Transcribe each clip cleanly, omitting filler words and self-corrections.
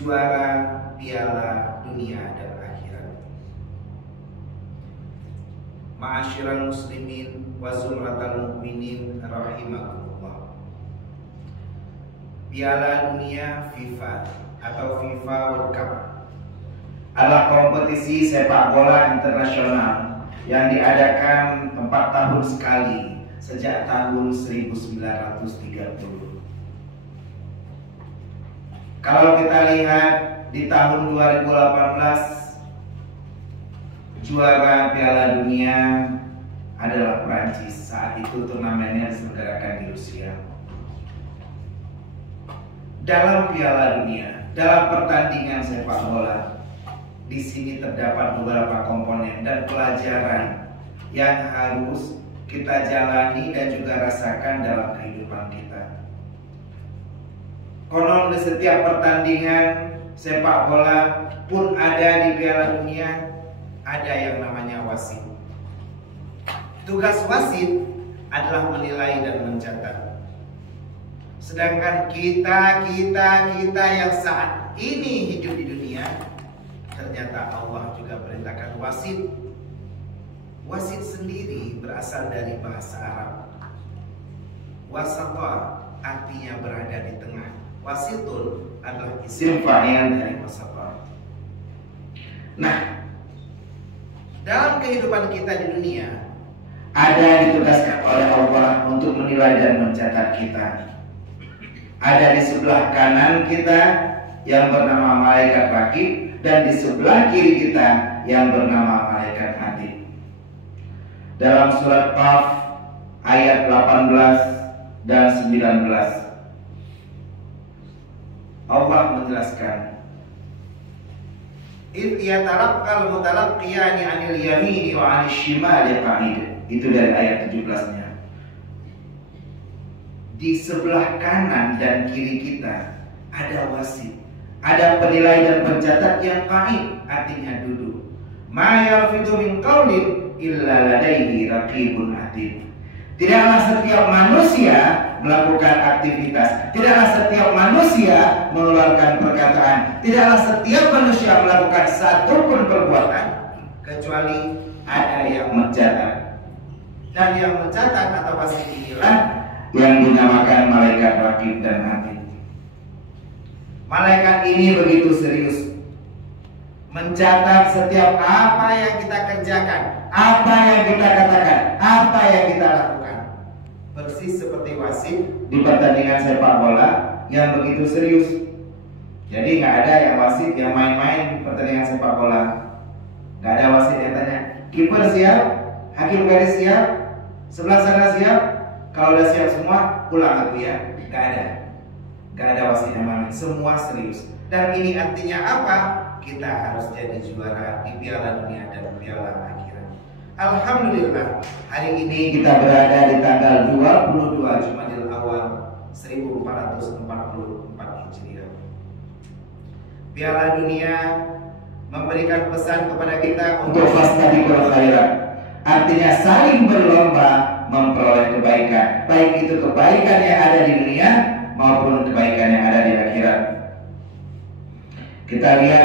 juara Piala Dunia dan akhirat. Ma'asyiral muslimin wa zumratal mu'minin rahimakumullah. Piala Dunia FIFA atau FIFA World Cup adalah kompetisi sepak bola internasional yang diadakan 4 tahun sekali sejak tahun 1930. Kalau kita lihat di tahun 2018 juara Piala Dunia adalah Prancis. Saat itu turnamennya diselenggarakan di Rusia. Dalam Piala Dunia, dalam pertandingan sepak bola, di sini terdapat beberapa komponen dan pelajaran yang harus kita jalani dan juga rasakan dalam kehidupan kita. Konon di setiap pertandingan sepak bola pun ada di Piala Dunia, ada yang namanya wasit. Tugas wasit adalah menilai dan mencatat. Sedangkan kita yang saat ini hidup di dunia, ternyata Allah juga perintahkan wasit. Wasit sendiri berasal dari bahasa Arab. Wasata artinya berada di tengah. Wasitun adalah isim fa'il dari wasata. Nah, dalam kehidupan kita di dunia ada yang ditugaskan oleh Allah untuk menilai dan mencatat kita. Ada di sebelah kanan kita yang bernama malaikat rakib, dan di sebelah kiri kita yang bernama malaikat atid. Dalam surat Qaf ayat 18 dan 19 Allah menjelaskan, "Idh yatalaqqal mutalaqqiyani 'anil yamini wa 'anil shimali qa'id." Itu dari ayat 17-nya. Di sebelah kanan dan kiri kita ada wasit, ada penilai dan pencatat yang qa'id, artinya duduk. Ma yalfidu min qaulin illa ladaihi raqibun atid. Tidaklah setiap manusia melakukan aktivitas, tidaklah setiap manusia mengeluarkan perkataan, tidaklah setiap manusia melakukan satu pun perbuatan kecuali ada yang mencatat. Dan yang mencatat atau wasit inilah yang dinamakan malaikat rakib dan atid. Malaikat ini begitu serius mencatat setiap apa yang kita kerjakan, apa yang kita katakan, apa yang kita lakukan. Persis seperti wasit di pertandingan sepak bola yang begitu serius. Jadi nggak ada yang wasit yang main-main pertandingan sepak bola. Nggak ada wasit yang tanya, kiper siap, hakim garis siap, sebelah sana siap. Kalau udah siap semua, pulang aku ya. Nggak ada. Nggak ada wasit yang main. Semua serius. Dan ini artinya apa? Kita harus jadi juara di Piala Dunia dan Piala Akhirat. Alhamdulillah, hari ini kita berada di tanggal 22 Jumadil Awal 1444 Hijriah. Piala Dunia memberikan pesan kepada kita untuk fastabiqul khairat. Artinya saling berlomba memperoleh kebaikan, baik itu kebaikan yang ada di dunia maupun kebaikan yang ada di akhirat. Kita lihat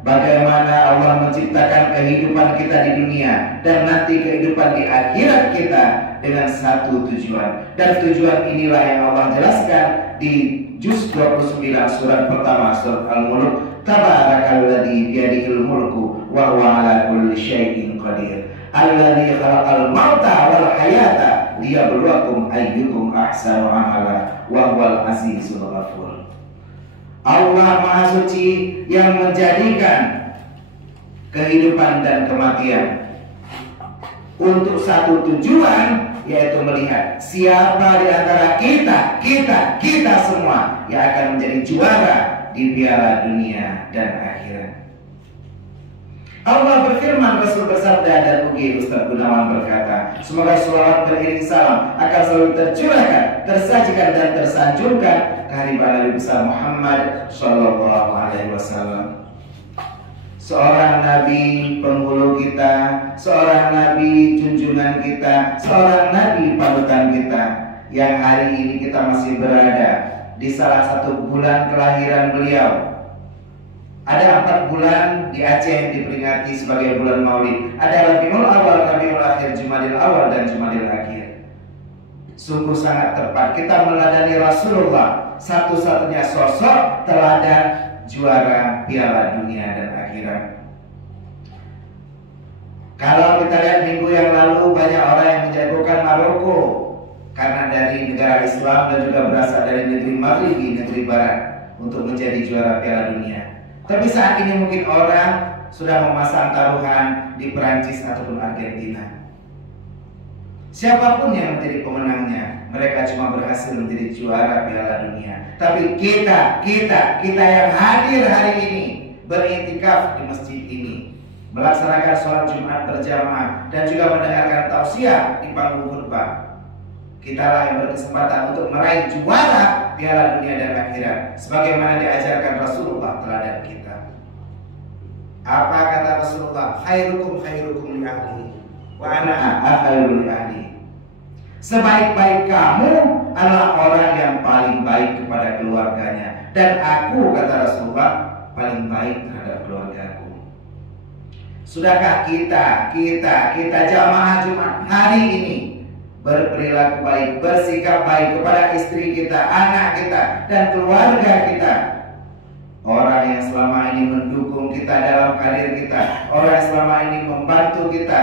bagaimana Allah menciptakan kehidupan kita di dunia dan nanti kehidupan di akhirat kita dengan satu tujuan. Dan tujuan inilah yang Allah jelaskan di juz 29 surat pertama surat Al-Mulk. Tabarakalladzi biyadihil mulku wa huwa ala kulli syai'in qadir. Alladzi khalaqal mauta wal hayata liyabluwakum ayyukum ahsanu amala wa huwal azizul ghafur. Allah Maha Suci yang menjadikan kehidupan dan kematian untuk satu tujuan, yaitu melihat siapa di antara kita semua yang akan menjadi juara di Piala Dunia dan akhirat. Allah berfirman, Rasul bersabda, dan Ugi Ustaz Gunawan berkata, semoga sholawat beriring salam akan selalu tercurahkan, tersajikan dan tersanjungkan kehadiran Nabi besar Muhammad Sallallahu Alaihi Wasallam. Seorang Nabi penghulu kita, seorang Nabi junjungan kita, seorang Nabi panutan kita, yang hari ini kita masih berada di salah satu bulan kelahiran beliau. Ada 4 bulan di Aceh yang diperingati sebagai bulan Maulid. Ada Rabiul Awal, Rabiul Akhir, Jumadil Awal, dan Jumadil Akhir. Sungguh sangat tepat kita meladani Rasulullah, satu-satunya sosok teladan juara Piala Dunia dan akhirat. Kalau kita lihat minggu yang lalu, banyak orang yang menjagokan Maroko karena dari negara Islam dan juga berasal dari negeri Maghribi, negeri Barat, untuk menjadi juara Piala Dunia. Tapi saat ini mungkin orang sudah memasang taruhan di Perancis ataupun Argentina. Siapapun yang menjadi pemenangnya, mereka cuma berhasil menjadi juara Piala Dunia. Tapi kita yang hadir hari ini, beriktikaf di masjid ini, melaksanakan sholat Jumat berjamaah dan juga mendengarkan tausiah di panggung khutbah, kitalah yang berkesempatan untuk meraih juara Piala Dunia dan akhirat sebagaimana diajarkan Rasulullah teladan kita. Apa kata Rasulullah? Khairukum khairukum li ahli wa ana khairu li ahli. Sebaik-baik kamu adalah orang yang paling baik kepada keluarganya, dan aku, kata Rasulullah, paling baik terhadap keluargaku. Sudahkah kita jamaah Jumat hari ini berperilaku baik, bersikap baik kepada istri kita, anak kita, dan keluarga kita? Orang yang selama ini mendukung kita dalam karir kita, orang yang selama ini membantu kita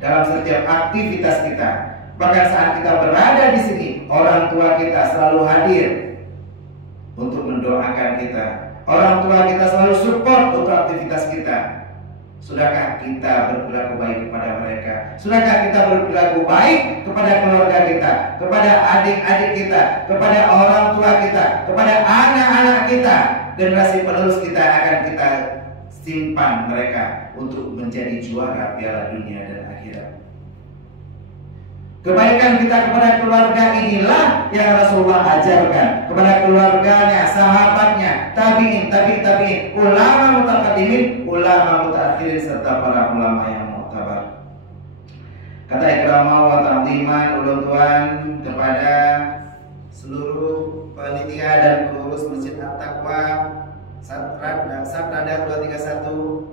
dalam setiap aktivitas kita, bahkan saat kita berada di sini, orang tua kita selalu hadir untuk mendoakan kita. Orang tua kita selalu support untuk aktivitas kita. Sudahkah kita berperilaku baik kepada mereka? Sudahkah kita berperilaku baik kepada keluarga kita, kepada adik-adik kita, kepada orang tua kita, kepada anak-anak kita? Generasi penerus kita akan kita simpan mereka untuk menjadi juara Piala Dunia dan akhirat. Kebaikan kita kepada keluarga inilah yang Rasulullah ajarkan kepada keluarganya, sahabatnya, tabi'in, ulama mutaqaddimin, ulama mutaakhirin, serta para ulama yang mu'tabar. Kata ikramah wa ta'ziman, ulun tuan kepada seluruh panitia dan pengurus Masjid At-Taqwa Satrada 231,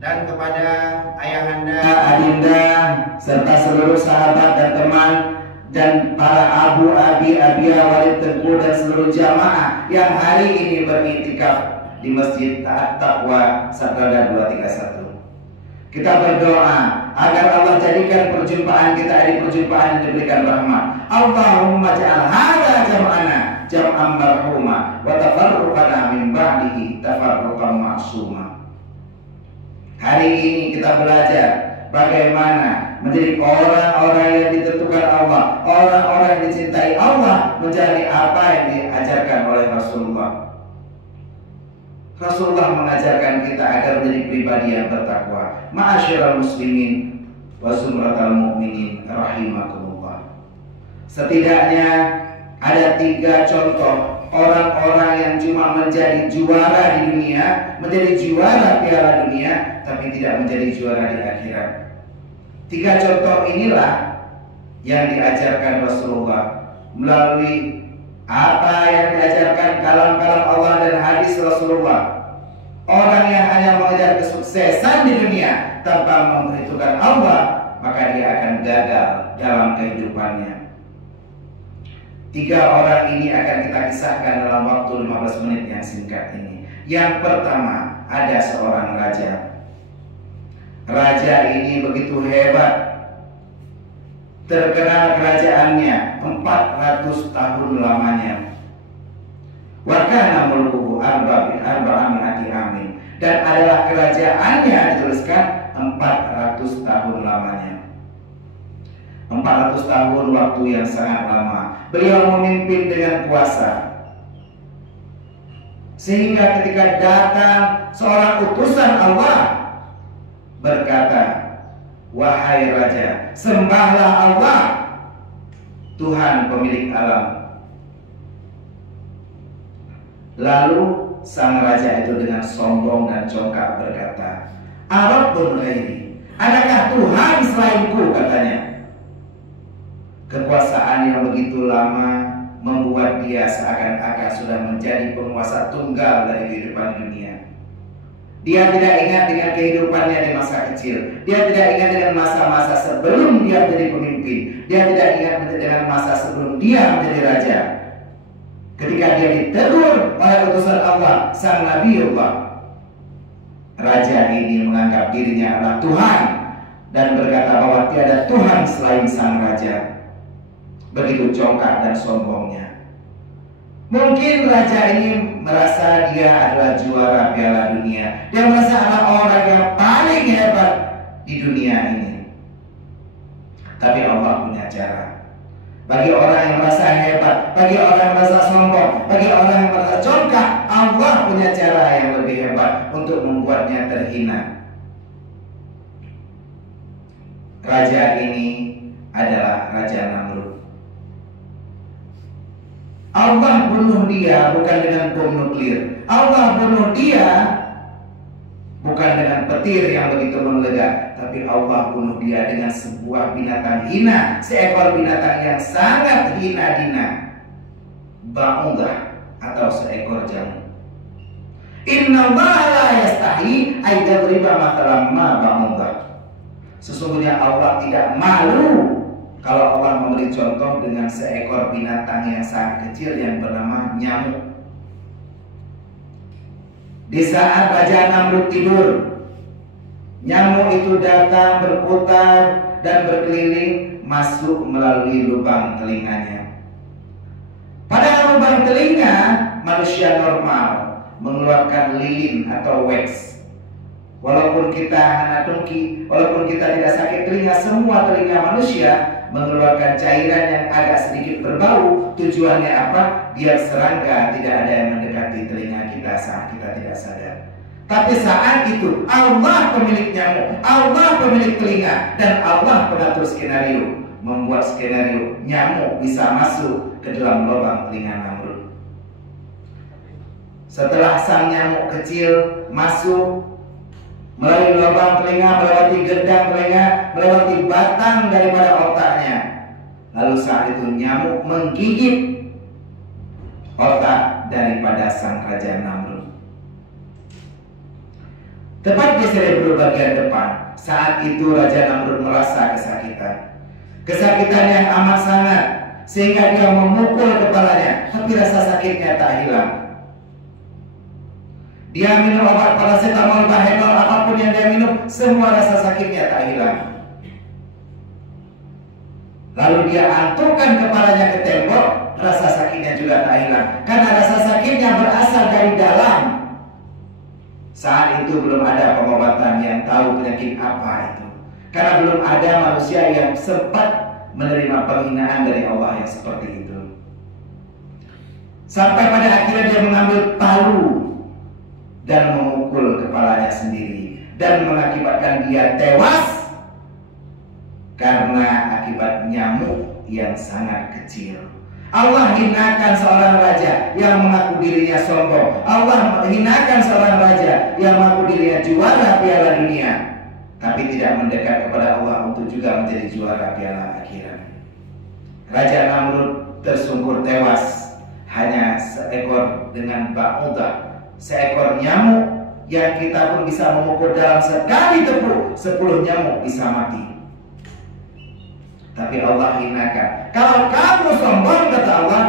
dan kepada ayahanda, adinda, serta seluruh sahabat dan teman, dan para abu, abia, walid tengku, dan seluruh jamaah yang hari ini beriktikaf di Masjid At-Taqwa Satrada 231. Kita berdoa agar Allah jadikan perjumpaan kita di perjumpaan yang diberikan rahmat. Allahumma ja'al hadza jam'ana jam'an marhuma wa tafarruqana min ba'dihi tafarruqan ma'suma. Hari ini kita belajar bagaimana menjadi orang-orang yang ditentukan Allah, orang-orang yang dicintai Allah, menjadi apa yang diajarkan oleh Rasulullah. Rasulullah mengajarkan kita agar menjadi pribadi yang bertakwa. Ma'asyiral muslimin wa zumratal mu'minin rahimakumullah. Setidaknya ada 3 contoh orang-orang yang cuma menjadi juara di dunia, menjadi juara Piala Dunia, tapi tidak menjadi juara di akhirat. 3 contoh inilah yang diajarkan Rasulullah melalui apa yang diajarkan kalam-kalam Allah dan hadis Rasulullah. Orang yang hanya mengejar kesuksesan di dunia tanpa memperhitungkan Allah, maka dia akan gagal dalam kehidupannya. 3 orang ini akan kita kisahkan dalam waktu 15 menit yang singkat ini. Yang pertama, ada seorang raja. Raja ini begitu hebat, terkenal kerajaannya 400 tahun lamanya. Wa kana mulkuhu arba'ati amin, dan adalah kerajaannya dituliskan 400 tahun lamanya. 400 tahun waktu yang sangat lama. Beliau memimpin dengan kuasa, sehingga ketika datang seorang utusan Allah berkata, wahai raja, sembahlah Allah, Tuhan pemilik alam. Lalu sang raja itu dengan sombong dan congkak berkata, Arabbun ghairi, adakah Tuhan selainku, katanya. Kekuasaan yang begitu lama, membuat dia seakan-akan sudah menjadi penguasa tunggal dari kehidupan dunia. Dia tidak ingat dengan kehidupannya di masa kecil. Dia tidak ingat dengan masa-masa sebelum dia menjadi pemimpin. Dia tidak ingat dengan masa sebelum dia menjadi raja. Ketika dia ditegur oleh utusan Allah, sang Nabiullah, raja ini menganggap dirinya adalah Tuhan dan berkata bahwa tiada Tuhan selain sang raja. Begitu congkak dan sombongnya. Mungkin raja ini merasa dia adalah juara Piala Dunia. Dia merasa adalah orang yang paling hebat di dunia ini. Tapi Allah punya cara. Bagi orang yang merasa hebat, bagi orang yang merasa sombong, bagi orang yang merasa congkak, Allah punya cara yang lebih hebat untuk membuatnya terhina. Raja ini adalah Raja Namrud. Allah bunuh dia bukan dengan bom nuklir. Allah bunuh dia bukan dengan petir yang begitu meledak, tapi Allah bunuh dia dengan sebuah binatang hina, seekor binatang yang sangat hina-hina, ba'udah atau seekor jamu. Innallaha la yastahi ay yadriba mathalan ma ba'udah. Sesungguhnya Allah tidak malu kalau Allah memberi contoh dengan seekor binatang yang sangat kecil yang bernama nyamuk. Di saat Raja Namrud tidur, nyamuk itu datang berputar dan berkeliling masuk melalui lubang telinganya. Pada lubang telinga manusia normal mengeluarkan lilin atau wax. Walaupun kita anak dengki, walaupun kita tidak sakit telinga, semua telinga manusia mengeluarkan cairan yang agak sedikit berbau. Tujuannya apa? Biar serangga tidak ada yang mendekati telinga kita saat kita tidak sadar. Tapi saat itu Allah pemilik nyamuk, Allah pemilik telinga, dan Allah pengatur skenario, membuat skenario nyamuk bisa masuk ke dalam lubang telinga Namrud. Setelah sang nyamuk kecil masuk melalui lubang telinga, melewati gendang telinga, melewati batang daripada otaknya. Lalu saat itu nyamuk menggigit otak daripada sang Raja Namrud. Tepat di cerebro bagian depan. Saat itu Raja Namrud merasa kesakitan. Kesakitan yang amat sangat, sehingga dia memukul kepalanya, tapi rasa sakitnya tak hilang. Dia minum obat paracetamol, Tylenol, apapun yang dia minum, semua rasa sakitnya tak hilang. Lalu dia antukkan kepalanya ke tembok, rasa sakitnya juga tak hilang. Karena rasa sakitnya berasal dari dalam. Saat itu belum ada pengobatan yang tahu penyakit apa itu. Karena belum ada manusia yang sempat menerima penghinaan dari Allah yang seperti itu. Sampai pada akhirnya dia mengambil palu dan memukul kepalanya sendiri, dan mengakibatkan dia tewas karena akibat nyamuk yang sangat kecil. Allah hinakan seorang raja yang mengaku dirinya sombong. Allah hinakan seorang raja yang mengaku dirinya juara Piala Dunia, tapi tidak mendekat kepada Allah untuk juga menjadi juara Piala Akhirat. Raja Namrud tersungkur tewas hanya seekor dengan ba'udah, seekor nyamuk yang kita pun bisa memukul dalam sekali tepuk 10 nyamuk bisa mati. Tapi Allah hinakan. Kalau kamu sombong, kata Allah,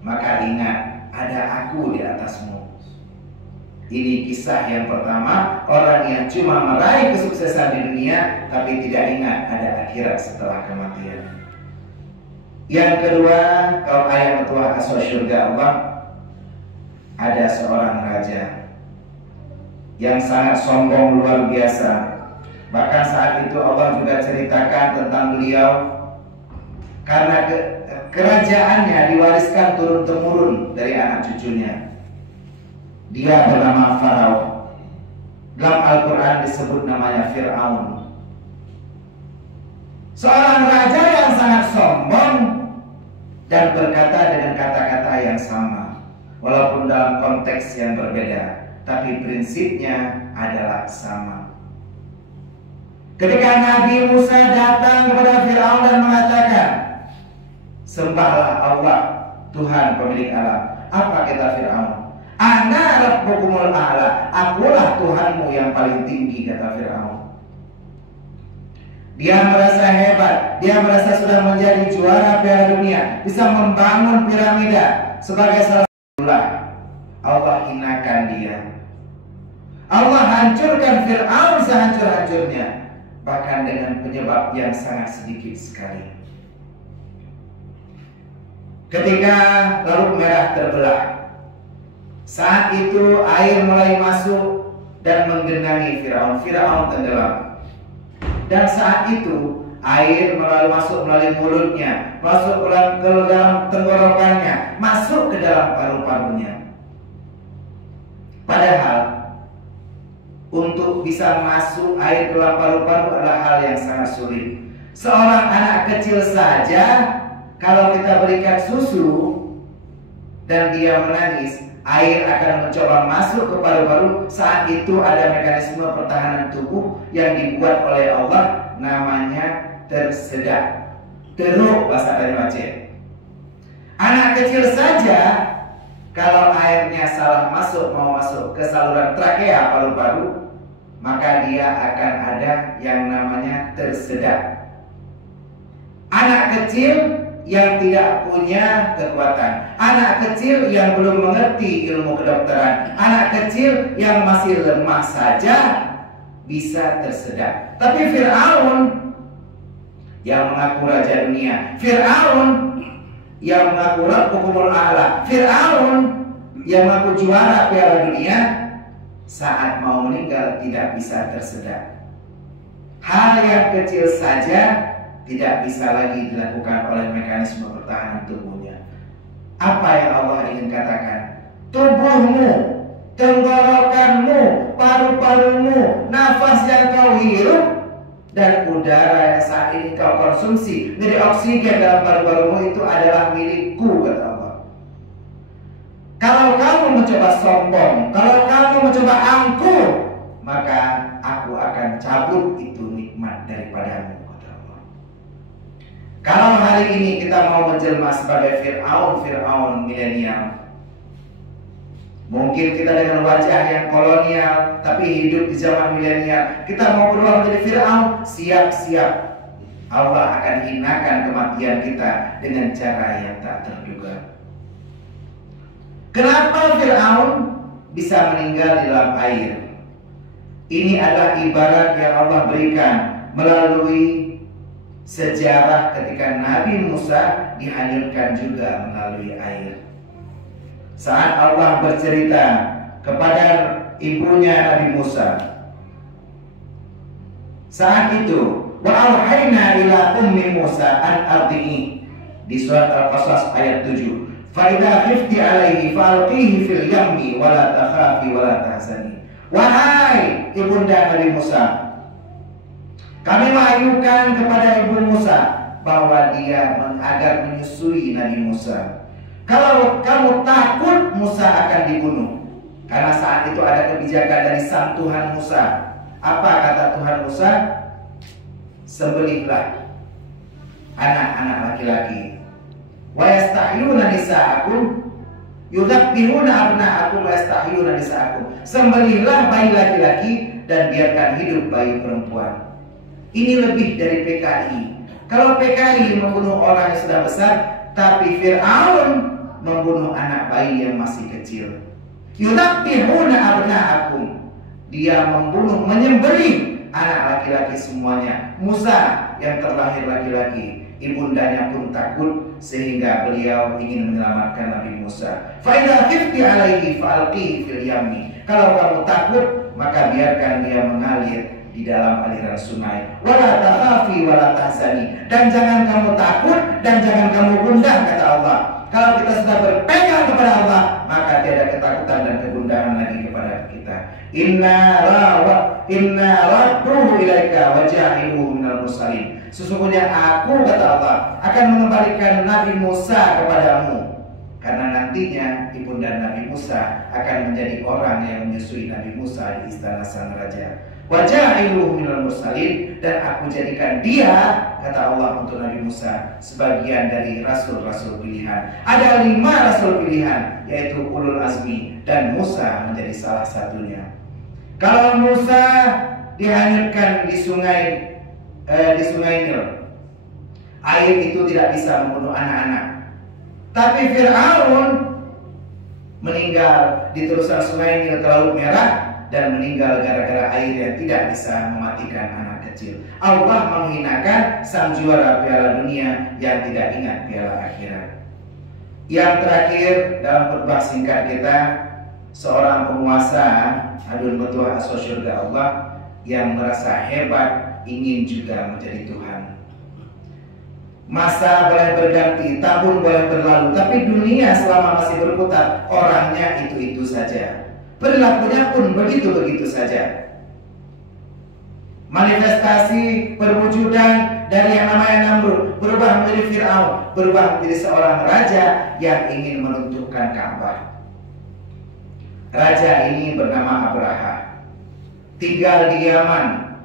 maka ingat ada aku di atasmu. Ini kisah yang pertama, orang yang cuma meraih kesuksesan di dunia tapi tidak ingat ada akhirat setelah kematian. Yang kedua, kalau ayat mertua asal surga Allah, ada seorang raja yang sangat sombong luar biasa. Bahkan saat itu Allah juga ceritakan tentang beliau karena kerajaannya diwariskan turun-temurun dari anak cucunya. Dia bernama Farao. Dalam Al-Quran disebut namanya Fir'aun. Seorang raja yang sangat sombong dan berkata dengan kata-kata yang sama, walaupun dalam konteks yang berbeda, tapi prinsipnya adalah sama. Ketika Nabi Musa datang kepada Fir'aun dan mengatakan, sembahlah Allah Tuhan pemilik alam. Apa kata Fir'aun? Ana rabbukumul a'la, akulah Tuhanmu yang paling tinggi, kata Fir'aun. Dia merasa hebat, dia merasa sudah menjadi juara Piala Dunia, bisa membangun piramida sebagai salah satu. Allah hinakan dia. Allah hancurkan Fir'aun sehancur-hancurnya, bahkan dengan penyebab yang sangat sedikit sekali. Ketika Laut Merah terbelah, saat itu air mulai masuk dan menggenangi Fir'aun. Fir'aun tenggelam. Dan saat itu air masuk melalui mulutnya, masuk ke dalam tenggorokannya, masuk ke dalam paru-parunya. Padahal untuk bisa masuk air ke dalam paru-paru adalah hal yang sangat sulit. Seorang anak kecil saja, kalau kita berikan susu dan dia menangis, air akan mencoba masuk ke paru-paru. Saat itu ada mekanisme pertahanan tubuh yang dibuat oleh Allah, namanya tersedak. Teruk bahasa Banyuwangi Aceh. Anak kecil saja, kalau airnya salah mau masuk ke saluran trakea paru-paru, maka dia akan ada yang namanya tersedak. Anak kecil yang tidak punya kekuatan, anak kecil yang belum mengerti ilmu kedokteran, anak kecil yang masih lemah saja bisa tersedak. Tapi Fir'aun yang mengaku raja dunia, Fir'aun yang mengaku Rabbukumul A'la, Fir'aun yang mengaku juara Piala Dunia, saat mau meninggal tidak bisa tersedak. Hal yang kecil saja tidak bisa lagi dilakukan oleh mekanisme pertahanan tubuhnya. Apa yang Allah ingin katakan? Tubuhmu, tenggorokanmu, paru-parumu, nafas yang kau hirup, dan udara yang saat ini kau konsumsi dari oksigen dalam paru-parumu itu adalah milikku, kata Allah. Kalau kamu mencoba sombong, kalau kamu mencoba angkuh, maka aku akan cabut itu nikmat daripadamu. Kalau hari ini kita mau menjelma sebagai Fir'aun milenial, mungkin kita dengan wajah yang kolonial, tapi hidup di zaman milenial, kita mau berubah menjadi Fir'aun, siap-siap Allah akan hinakan kematian kita dengan cara yang tak terduga. Kenapa Fir'aun bisa meninggal di dalam air? Ini adalah ibarat yang Allah berikan melalui sejarah ketika Nabi Musa dihanyutkan juga melalui air. Saat Allah bercerita kepada ibunya Nabi Musa, saat itu wa auhayna ila ummi Musa an ardi'i, di surat Al-Qasas ayat 7, fa idza khifti alaihi falqihi fil yammi wa la takhafi wa la tahzani. Wahai ibunda Nabi Musa, kami wahyukan kepada ibu Musa bahwa dia agar menyusui Nabi Musa. Kalau kamu takut Musa akan dibunuh, karena saat itu ada kebijakan dari sang Tuhan Musa. Apa kata Tuhan Musa? Sembelihlah anak-anak laki-laki. Wa yastahyuna nisa'akum yudhabbihuna abna'akum wa yastahyuna nisa'akum. Sembelihlah bayi laki-laki dan biarkan hidup bayi perempuan. Ini lebih dari PKI. Kalau PKI membunuh orang yang sudah besar, tapi Fir'aun membunuh anak bayi yang masih kecil. Yudhabbihuna abna'akum. Dia membunuh, menyembelih anak laki-laki semuanya. Musa yang terlahir laki-laki, ibundanya pun takut sehingga beliau ingin menyelamatkan Nabi Musa. Fa idza khifti alaihi fa'alqihi fil yammi. Kalau kamu takut, maka biarkan dia mengalir di dalam aliran sungai. Wala takhafi wala tahzani. Dan jangan kamu takut dan jangan kamu gundah, kata Allah. Kalau kita sudah berpegang kepada Allah, maka tiada ketakutan dan kegundahan lagi kepada kita. Inna radduhu ilaika wa ja'iluhu minal mursalin. Sesungguhnya aku, kata Allah, akan mengembalikan Nabi Musa kepadamu, karena nantinya ibunda Nabi Musa akan menjadi orang yang menyusui Nabi Musa di istana sang raja. Wa ja'iluhu minal mursalin, dan aku jadikan dia, kata Allah untuk Nabi Musa, sebagian dari rasul-rasul pilihan. Ada 5 rasul pilihan, yaitu ulul azmi, dan Musa menjadi salah satunya. Kalau Musa dihanyutkan di sungai Nil, air itu tidak bisa membunuh anak-anak. Tapi Fir'aun meninggal di terusan sungai Nil ke Laut Merah, dan meninggal gara-gara air yang tidak bisa mematikan anak kecil. Allah menghinakan sang juara Piala Dunia yang tidak ingat piala akhirat. Yang terakhir dalam khutbah singkat kita, seorang penguasa adun betua asal surga Allah yang merasa hebat ingin juga menjadi Tuhan. Masa boleh berganti, tahun boleh berlalu, tapi dunia selama masih berputar, orangnya itu-itu saja. Perilakunya pun begitu-begitu saja. Manifestasi perwujudan dari yang namanya Namrud berubah menjadi Fir'aun, berubah menjadi seorang raja yang ingin meruntuhkan Ka'bah. Raja ini bernama Abraha, tinggal di Yaman,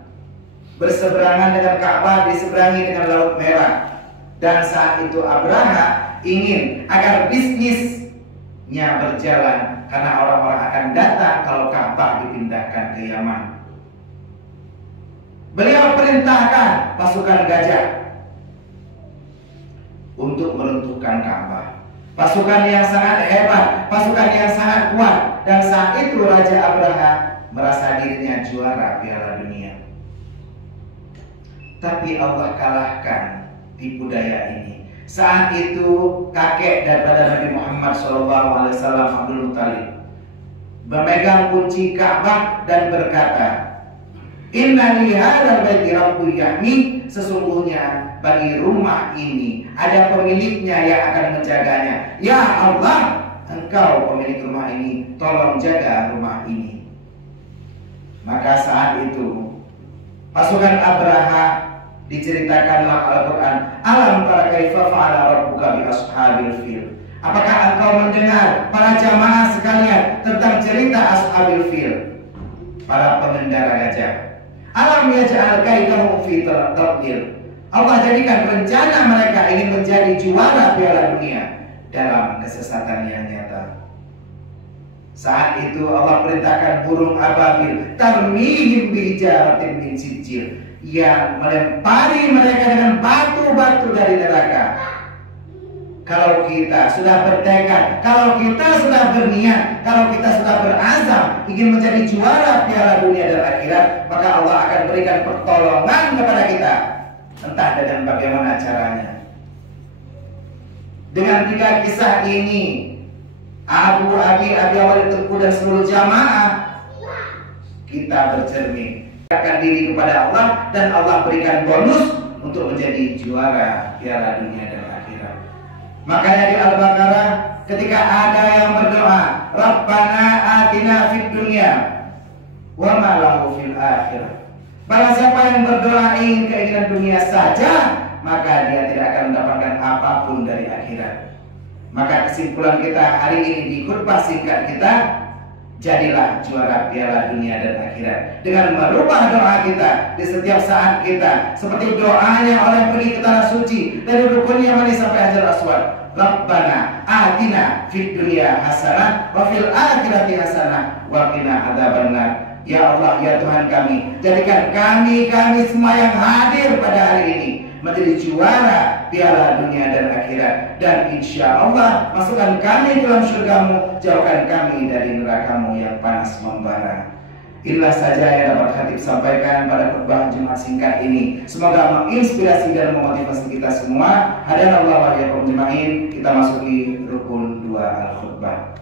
berseberangan dengan Ka'bah, diseberangi dengan Laut Merah. Dan saat itu Abraha ingin agar bisnisnya berjalan, karena orang-orang akan datang kalau Ka'bah dipindahkan ke Yaman. Beliau perintahkan pasukan gajah untuk meruntuhkan Ka'bah. Pasukan yang sangat hebat, pasukan yang sangat kuat. Dan saat itu Raja Abraha merasa dirinya juara Piala Dunia. Tapi Allah kalahkan tipu daya ini. Saat itu kakek daripada Nabi Muhammad SAW, Abdul Muttalib, memegang kunci Ka'bah dan berkata, Inna li hadzal baiti rabbun yahmi, sesungguhnya bagi rumah ini ada pemiliknya yang akan menjaganya. Ya Allah, Engkau pemilik rumah ini, tolong jaga rumah ini. Maka saat itu pasukan Abraha, diceritakanlah Al-Quran, alam tara kaifa fa'ala rabbuka bi ashabil fil. Apakah engkau mendengar para jamaah sekalian tentang cerita ashabil fil, para pengendara gajah? Alam yaj'al kaidahum fi tadlil. Allah jadikan rencana mereka ingin menjadi juara Piala Dunia dalam kesesatan yang nyata. Saat itu Allah perintahkan burung ababil, tarmihim bi hijaratin min sijil, yang melempari mereka dengan batu-batu dari neraka. Kalau kita sudah bertekad, kalau kita sudah berniat, kalau kita sudah berazam ingin menjadi juara Piala Dunia dan akhirat, maka Allah akan berikan pertolongan kepada kita. Entah dengan bagaimana caranya. Dengan 3 kisah ini, Abi Awal Tengku dan seluruh jamaah, kita bercermin diri kepada Allah, dan Allah berikan bonus untuk menjadi juara Piala Dunia dan akhirat. Makanya di Al-Baqarah ketika ada yang berdoa, Rabbana atina fid dunya wa ma lahu fil akhirah. Barang siapa yang berdoa ingin keinginan dunia saja, maka dia tidak akan mendapatkan apapun dari akhirat. Maka kesimpulan kita hari ini di khutbah singkat kita, jadilah juara Piala Dunia dan akhirat dengan merubah doa kita di setiap saat kita, seperti doanya oleh pergi ke tanah suci dari rukun Yamani sampai Hajar Aswad. Rabbana atina fid dunya hasanah wa fil akhirati hasanah wa qina adzabannar. Ya Allah, ya Tuhan kami, jadikan kami semua yang hadir pada hari ini menjadi juara Piala Dunia dan akhirat, dan insya Allah masukkan kami dalam surgamu, jauhkan kami dari nerakamu yang panas membara. Inilah saja yang dapat khatib sampaikan pada khutbah Jumat singkat ini. Semoga menginspirasi dan memotivasi kita semua. Hadanallahu wa iyyakum ajmain. Kita masuki rukun 2 al-khutbah.